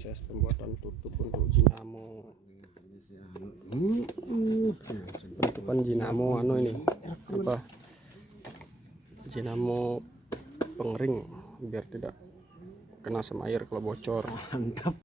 proses pembuatan tutup untuk dinamo. Penutupan dinamo ini apa, dinamo pengering biar tidak kena sama air kalau bocor. Mantap.